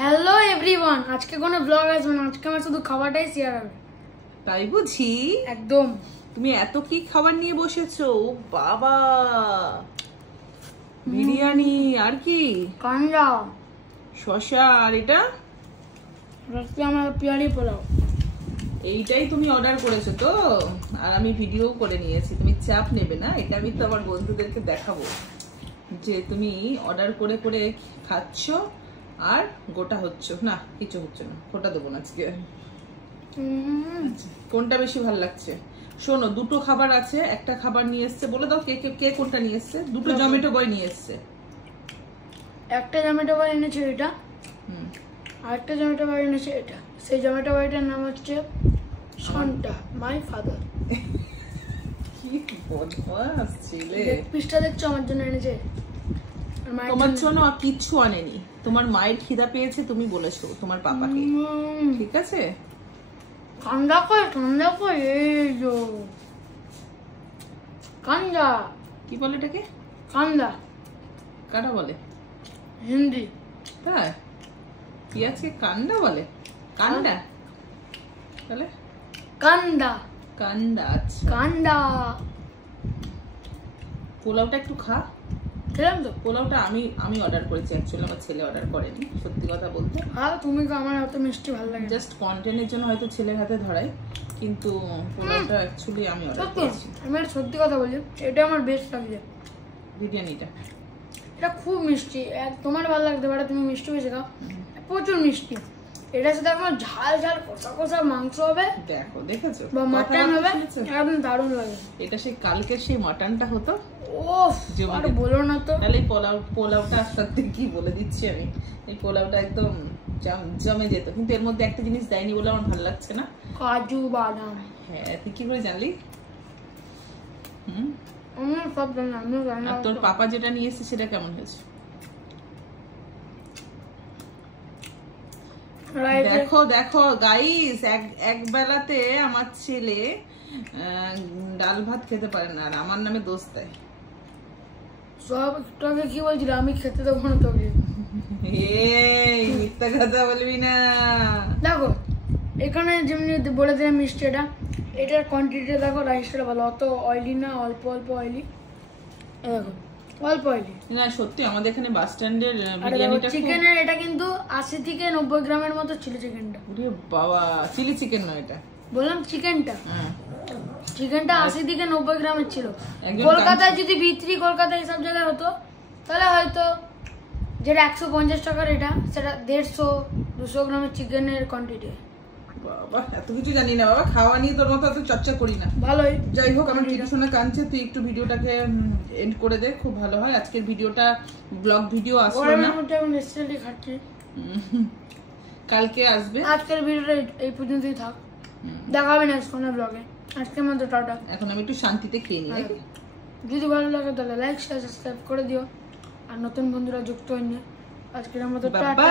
Hello everyone, আজকে কোনো blog আসবে না, আজকে আমার শুধু খাবারটাই শেয়ার হবে। তাই বুঝি? একদম। তুমি এত কি খাবার নিয়ে বসেছো? বাবা, বিরিয়ানি আর কি? কান্ডা, শসা, আর এটা আজকে আমার পিয়ারি পোলাও। এইটাই তুমি অর্ডার করেছো তো? আর আমি ভিডিও করে নিয়েছি, তুমি চাপ নেবে না। এটা আমি তো আমার বন্ধুদেরকে দেখাবো যে তুমি অর্ডার করে করে খাচ্ছ আর গোটা হচ্ছ না, কিছু হচ্ছে না। গোটা দেবো না আজকে। কোনটা বেশি ভালো লাগছে? শোনো, দুটো খাবার আছে, একটা খাবার নিয়ে এসছে। বলে দাও কে কে কে কোনটা নিয়ে এসছে। দুটো জমেটো বয় নিয়ে এসছে। একটা জমেটো বয় এনেছে এটা, আর একটা জমেটো বয় এনেছে এটা। সেই জমেটো বয়টার নাম হচ্ছে সন্টা, মাই ফাদার। কি বদমাস ছেলে। লেগ পিসটা দেখছো আমার জন্য এনেছে। তোমার জন্য আর কিচ্ছু আনেনি। তোমার মায়ের খিদা পেয়েছে, তুমি বলেছো তোমার পাপাকে, ঠিক আছে? কান্দা কই এই যো কান্দা। কি বলে এটাকে? কান্দা। কাটা বলে হিন্দি। তাই? কি আছে? কান্ডা বলে? কান্ডা বলে? কান্দা। কান্ডা, আচ্ছা। কান্দা। পোলাওটা একটু খা। খেলাম তো। পোলাওটা আমি অর্ডার করেছি, অ্যাকচুয়ালি আমার ছেলে অর্ডার করেনি, সত্যি কথা বলতে। আর তুমি তো, আমার এত মিষ্টি ভালো লাগে। জাস্ট কন্টেন্টের জন্য হয়তো ছেলের হাতে ধরাই, কিন্তু পোলাওটা অ্যাকচুয়ালি আমি অর্ডার করেছি। আমি একটা সত্যি কথা বলি, এটা আমার বেস্ট লাগছে বিরিয়ানিটা। এটা খুব মিষ্টি। তোমার ভালো লাগতে পারে, তুমি মিষ্টি বেশি খাও, প্রচুর মিষ্টি। এটার সাথে এখন ঝাল ঝাল কষা কষা মাংস হবে, দেখো, দেখেছো? বা মাটন হবে, একদম দারুণ লাগে। এটা সেই কালকের সেই মাটনটা হতো। ওফ, আর বলো না তো। তাহলে পোলাওটা সাথে কি বলে দিচ্ছি আমি, এই পোলাওটা একদম জমে যেত। কিন্তু এর মধ্যে একটা জিনিস দেয়নি বলে আমার ভালো লাগছে না, কাজু বাদাম। হ্যাঁ, তুই কি করে জানলি? সব জানি, আমিও জানি। আর তোর পাপা যেটা নিয়ে এসেছে সেটা কেমন হয়েছে? দেখো দেখো গাইস, এক বেলাতে আমার ছেলে ডাল ভাত খেতে পারে না, আর আমার নামে দোষ দেয়। সব তোকে কি বলছিল, আমি খেতে দেবো না তোকে। এই মিথ্যা কথা বলবি না। দেখো এখানে যেমনি বলে দিলাম মিষ্টি, এটার কোয়ান্টিটি দেখো, রাইসটা ভালো, অত অয়েলি না, অল্প অল্প অয়েলি। দেখো অল্প অয়েলি না, সত্যি আমাদের এখানে বাস স্ট্যান্ডের বিরিয়ানিটা, চিকেনের এটা কিন্তু 80 থেকে 90 গ্রামের মতো ছিল চিকেনটা। ওরে বাবা, চিলি চিকেন নয় এটা, বললাম চিকেনটা। চিকেনটা 80 থেকে 90 গ্রামের ছিল। একজন কলকাতায় যদি ভিতরি কলকাতায় এসব জায়গায় হতো, তাহলে হয়তো যেটা 150 টাকার এটা, সেটা 150-200 গ্রামের চিকেনের কোয়ান্টিটি। বাবা, এত কিছু জানি না বাবা, খাওয়া নিয়ে তোর মতো এত চর্চা করি না। ভালোই। যাই হোক, আমার টিউশনে কাঁদছে, তুই একটু ভিডিওটাকে এন্ড করে দে, খুব ভালো হয়। আজকের ভিডিওটা ব্লগ ভিডিও আসলো না, এখন রেস্টুরেন্টে খাচ্ছি, কালকে আসবে। আজকের ভিডিওটা এই পর্যন্তই থাক, দেখা হবে নেক্সট কোনো ব্লগে। আজকের মতো টাটা। এখন আমি একটু শান্তিতে খেয়ে নিই। যদি ভালো লাগে তাহলে লাইক শেয়ার সাবস্ক্রাইব করে দিও, আর নতুন বন্ধুরা যুক্ত হয়ে নিয়ে আজকের মতো টাটা।